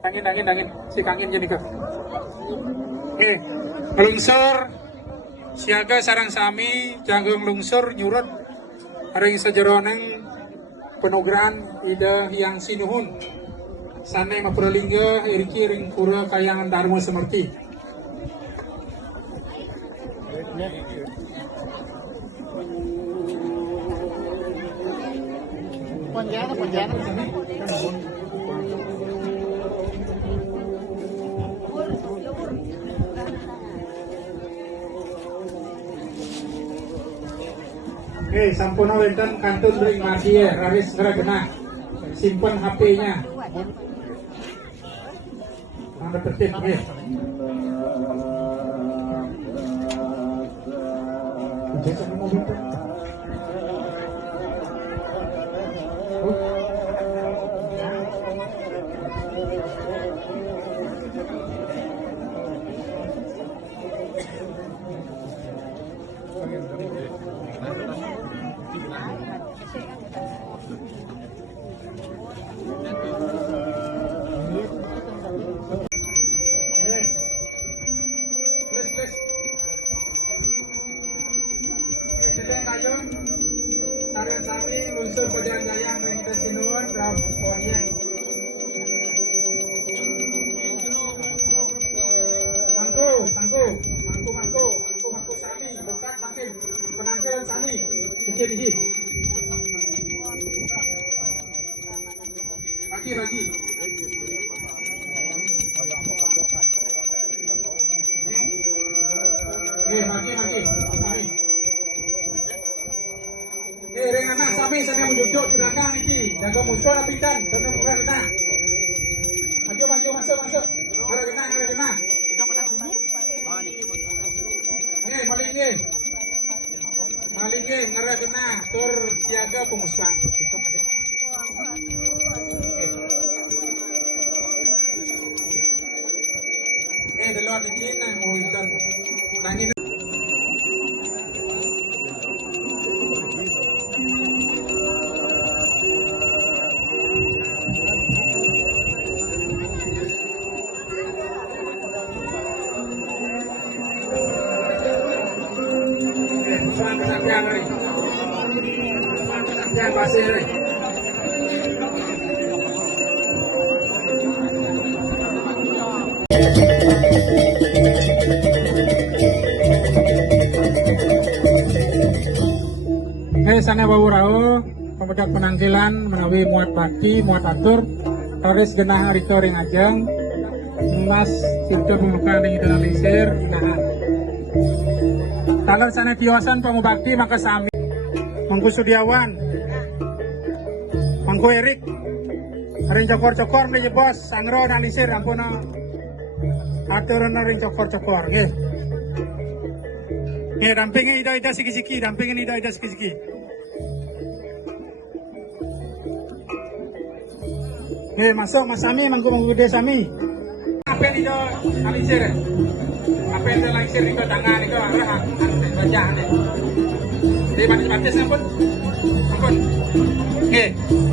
Angin, si kangin jadi ke. Lungsur siaga sarang sami janggung lungsur nyurut haring sajeroneng penugeran ida yang sinuhun sanai mapuralingga iriki ring pura kayangan Dharma Semerti. Ponjana. Sampuna wenten kantun ring masih ya, raris geragena. Simpan HP-nya. Anda tertib ya. Sarang sami unsur Pejalan Jaya kita sinuan raponya. Mangku sami bukan makin penanggalan sami dikit. Lagi. Maki. Rengana sami sana menjunjuk ke belakang ini. Jaga musuh rapikan, benar kena. Maju masuk. Ada kena. Malingnya ngara kena tur siaga pemuskan. Di luar negeri nang nguitan. Tangin yang pasir. Sana bawurao pemuda penanggilan menawi muat bakti muat atur taris genah rito ring ajeng mas cintur membuka ring idealisir nah kalau sana tiosan pemubakti maka sami Mangku Sudiawan Mangku Erik ring cokor nih bos sangro analisir ampuna aturan ring cokor nggih dampingi ida siki-siki masuk Mas Sami, mangku gede Sami. Apa yang itu alisir? Apa yang itu alisir itu tangan itu arah wajah deh. Di batis sampun.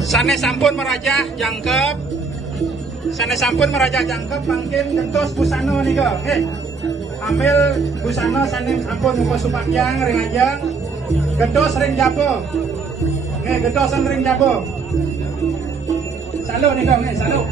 Sana sampun merajah jangkep. Mungkin gentos busano nih kok. Ambil busano sana sampun muka supakyang ring ajang. Gentos ring jabo. Gentosan ring jabo. Salut nih kau, salut.